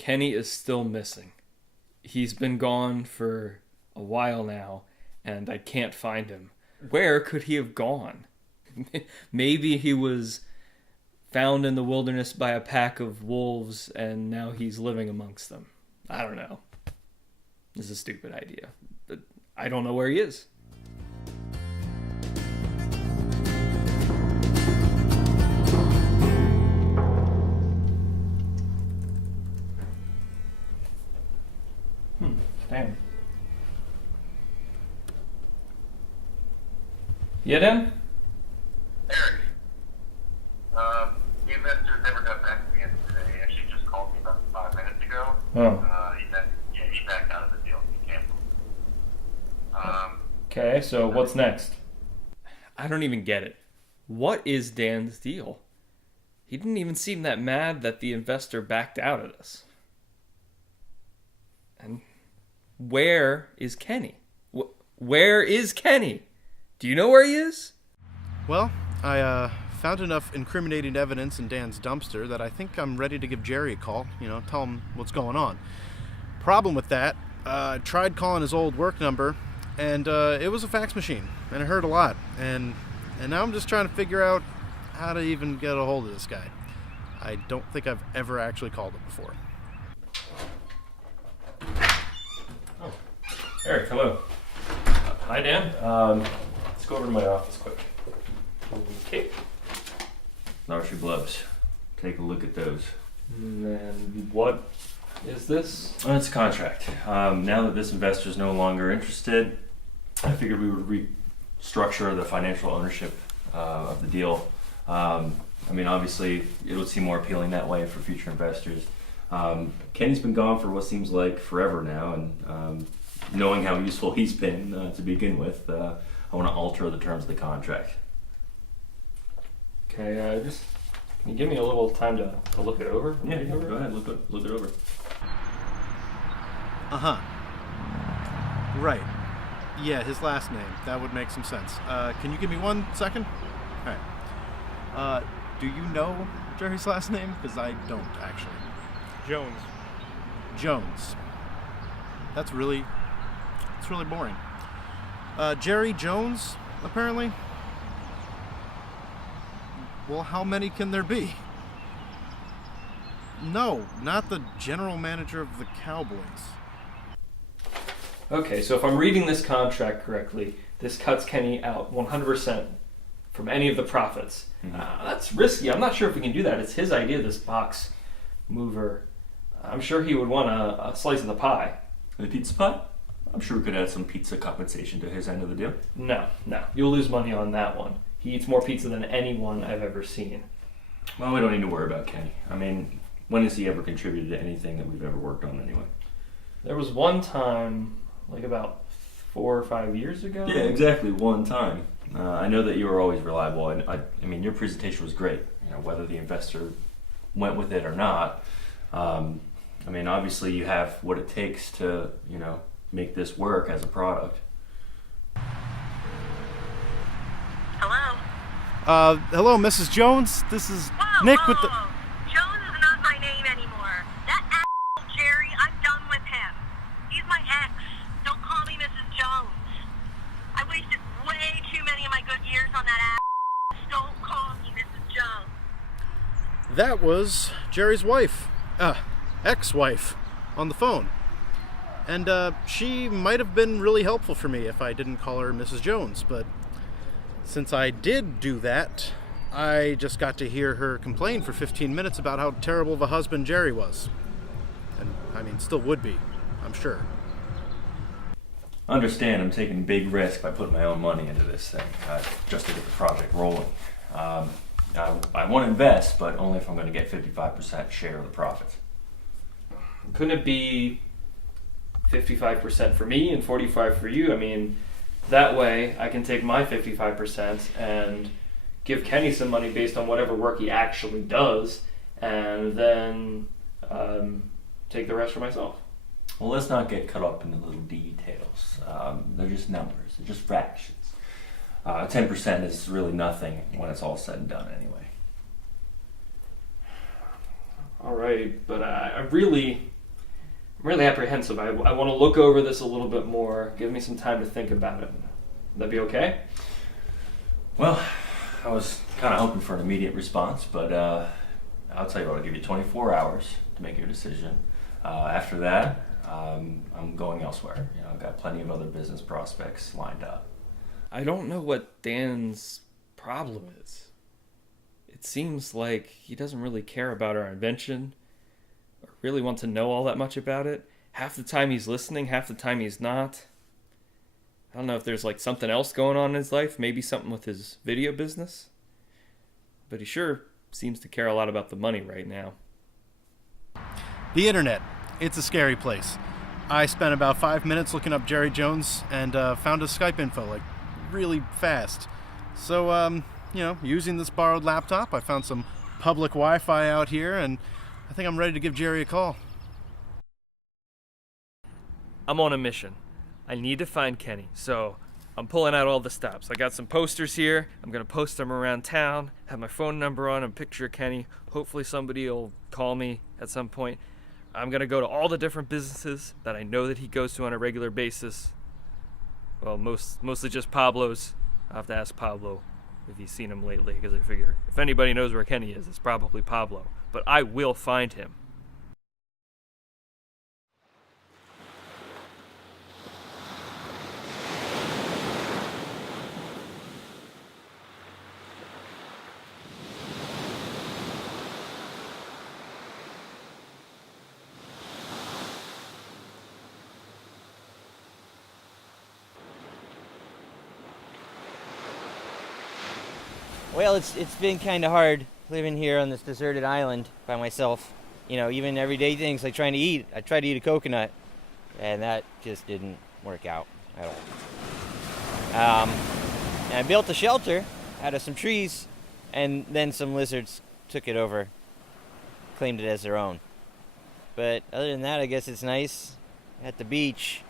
Kenny is still missing. He's been gone for a while now, and I can't find him. Where could he have gone? Maybe he was found in the wilderness by a pack of wolves, and now he's living amongst them. I don't know. This is a stupid idea, but I don't know where he is. Damn. Yeah, Dan? Eric. The investor never got back to me today. Actually, just called me about 5 minutes ago. Oh. He backed out of the deal. He canceled. Okay, so what's next? I don't even get it. What is Dan's deal? He didn't even seem that mad that the investor backed out of this. And where is Kenny? Where is Kenny? Do you know where he is? Well, I found enough incriminating evidence in Dan's dumpster that I think I'm ready to give Jerry a call, tell him what's going on. Problem with that, I tried calling his old work number, and it was a fax machine, and it hurt a lot. And now I'm just trying to figure out how to even get a hold of this guy. I don't think I've ever actually called him before. Oh, Eric, hello. Hi, Dan. Let's go over to my office quick. Okay. There's your gloves. Take a look at those. And what is this? Well, it's a contract. Now that this investor is no longer interested, I figured we would restructure the financial ownership of the deal. Obviously, it would seem more appealing that way for future investors. Kenny's been gone for what seems like forever now, and knowing how useful he's been to begin with, I want to alter the terms of the contract. Okay, can you give me a little time to look it over? Yeah, go ahead, look it over. Uh-huh. Right. Yeah, his last name. That would make some sense. Can you give me 1 second? All right. Do you know Jerry's last name? Because I don't, actually. Jones. That's really boring. Jerry Jones, apparently? Well, how many can there be? No, not the general manager of the Cowboys. Okay, so if I'm reading this contract correctly, this cuts Kenny out 100% from any of the profits. Mm-hmm. That's risky. I'm not sure if we can do that. It's his idea, this box mover. I'm sure he would want a slice of the pie. The pizza pie? I'm sure we could add some pizza compensation to his end of the deal. No. You'll lose money on that one. He eats more pizza than anyone I've ever seen. Well, we don't need to worry about Kenny. When has he ever contributed to anything that we've ever worked on anyway? There was one time, like about 4 or 5 years ago. Yeah, exactly, one time. I know that you were always reliable, and your presentation was great. Whether the investor went with it or not. Obviously you have what it takes to, make this work as a product. Hello? Hello, Mrs. Jones. This is Whoa, Nick whoa. with the... Jones is not my name anymore. That asshole Jerry, I'm done with him. He's my ex. Don't call me Mrs. Jones. I wasted way too many of my good years on that ass. Don't call me Mrs. Jones. That was Jerry's wife. Ex-wife. On the phone. And she might have been really helpful for me if I didn't call her Mrs. Jones, but since I did do that, I just got to hear her complain for 15 minutes about how terrible of a husband Jerry was. And, still would be, I'm sure. Understand, I'm taking a big risk by putting my own money into this thing, just to get the project rolling. I want to invest, but only if I'm going to get 55% share of the profits. Couldn't it be 55% for me and 45% for you? That way I can take my 55% and give Kenny some money based on whatever work he actually does, and then take the rest for myself. Well, let's not get caught up in the little details. They're just numbers. They're just fractions. 10% is really nothing when it's all said and done anyway. All right, but I really I'm really apprehensive. I want to look over this a little bit more. Give me some time to think about it. Would that be okay? Well, I was kind of hoping for an immediate response, but I'll tell you what, I'll give you 24 hours to make your decision. After that, I'm going elsewhere. I've got plenty of other business prospects lined up. I don't know what Dan's problem is. It seems like he doesn't really care about our invention or really want to know all that much about it. Half the time he's listening, half the time he's not. I don't know if there's like something else going on in his life, maybe something with his video business. But he sure seems to care a lot about the money right now. The internet. It's a scary place. I spent about 5 minutes looking up Jerry Jones and found his Skype info, like, really fast. So, using this borrowed laptop, I found some public Wi-Fi out here, and I think I'm ready to give Jerry a call. I'm on a mission. I need to find Kenny, so I'm pulling out all the stops. I got some posters here. I'm going to post them around town, have my phone number on and picture of Kenny. Hopefully somebody will call me at some point. I'm going to go to all the different businesses that I know that he goes to on a regular basis. Well, mostly just Pablo's. I'll have to ask Pablo if he's seen him lately, because I figure if anybody knows where Kenny is, it's probably Pablo. But I will find him. Well, it's been kind of hard living here on this deserted island by myself. Even everyday things like trying to eat. I tried to eat a coconut, and that just didn't work out at all. And I built a shelter out of some trees, and then some lizards took it over, claimed it as their own. But other than that, I guess it's nice at the beach.